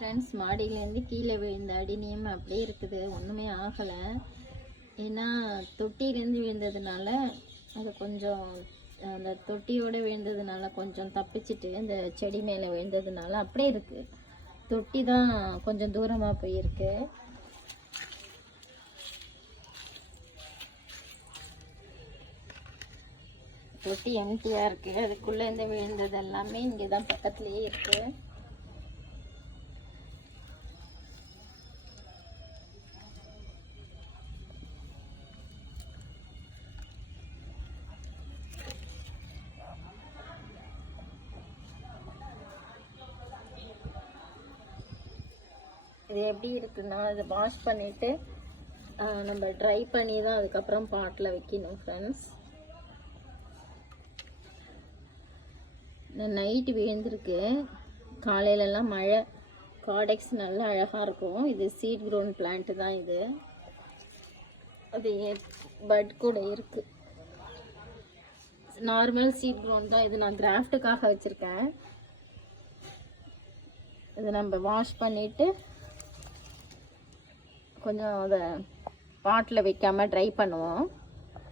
Friends மாடியிலேருந்து கீழே விழுந்த அடினியம் அப்படியே இருக்குது. ஒன்றுமே ஆகலை. ஏன்னா தொட்டியிலேருந்து விழுந்ததுனால அது கொஞ்சம் அந்த தொட்டியோடு விழுந்ததுனால கொஞ்சம் தப்பிச்சிட்டு இந்த செடி மேலே விழுந்ததுனால அப்படியே இருக்குது தொட்டி தான் கொஞ்சம் தூரமாக போயிருக்கு. தொட்டி எம்டியாக இருக்குது அதுக்குள்ளேருந்து விழுந்தது எல்லாமே இங்கே தான் பக்கத்துலேயே இருக்குது இது எப்படி இருக்குன்னா இதை வாஷ் பண்ணிவிட்டு நம்ம ட்ரை பண்ணி தான் அதுக்கப்புறம் பாட்டில் வைக்கணும் ஃப்ரெண்ட்ஸ் நைட்டு விழுந்திருக்கு காலையிலலாம் மழை. காடெக்ஸ் நல்லா அழகாக இருக்கும். இது சீட் க்ரோன் பிளான்ட்டு தான் இது. அது பட் கூட இருக்குது நார்மல் சீட் க்ரோன் தான். இது நான் கிராஃப்ட்டுக்காக வச்சுருக்கேன். இதை நம்ம வாஷ் பண்ணிவிட்டு கொஞ்சம் அதை பாட்டில் வைக்காமல் ட்ரை பண்ணுவோம்.